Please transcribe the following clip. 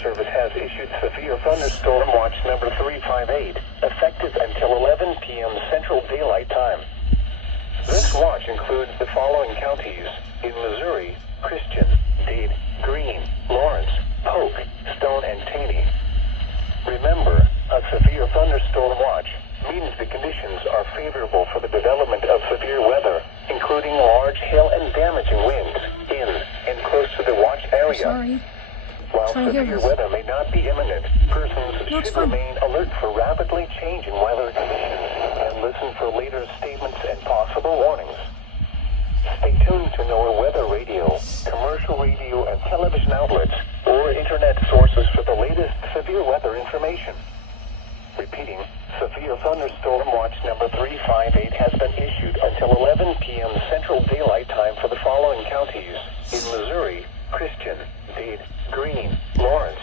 Service has issued severe thunderstorm watch number 358, effective until 11 p.m. Central Daylight Time. This watch includes the following counties: in Missouri, Christian, Dade, Greene, Lawrence, Polk, Stone, and Taney. Remember, a severe thunderstorm watch means the conditions are favorable for the development of severe weather, including large hail and damaging winds in and close to the watch area. Sorry. While severe weather may not be imminent, persons should remain alert for rapidly changing weather conditions and listen for later statements and possible warnings. Stay tuned to NOAA weather radio, commercial radio and television outlets, or internet sources for the latest severe weather information. Repeating, severe thunderstorm watch number 358 has been issued until 11 p.m. Central Daylight Time for the following counties: in Missouri, Christian, Dade, Greene, Lawrence,